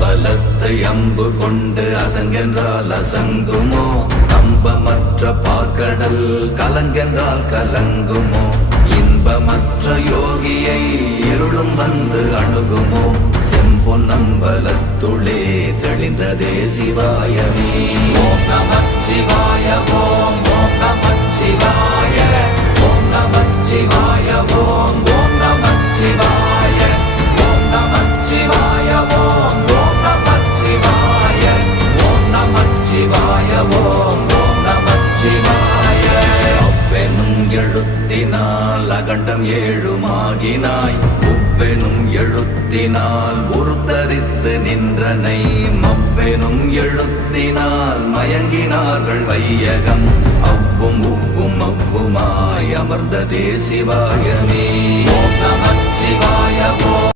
அம்பலத்தை அம்பு கொண்டு அசங்கென்றால் அசங்குமோ? நம்பமற்ற பார்க்கடல் கலங்கென்றால் கலங்குமோ? இன்பமற்ற யோகியை இருளும் வந்து அணுகுமோ? செம்பொன்னம்பலத்துளே தெளிந்ததே சிவாயமே. ஓம் நமச்சிவாய ஓம் ஓம் நமச்சிவாய ஓம் நமச்சிவாய ஓம் ஓம் நமச்சிவாய ஓம் நமச்சிவாய ஓம் ஓம் நமச்சிவாய ஓம் நமச்சிவாய ஓம் ஓம் நமச்சிவாய. அவ்வெனும் எழுத்தினால் அகண்டம் ஏழுமாகினாய், உவ்வெனும் எழுத்தினால் உருத்தரித்து நின்றனை, மவ்வெனும் எழுத்தினால் மயங்கினார்கள் வையகம். அவ்வும் உவ்வும் அவ்வுமாய் அமர்ந்ததே சிவாயமே. ஓம் நமச்சிவாய ஓம்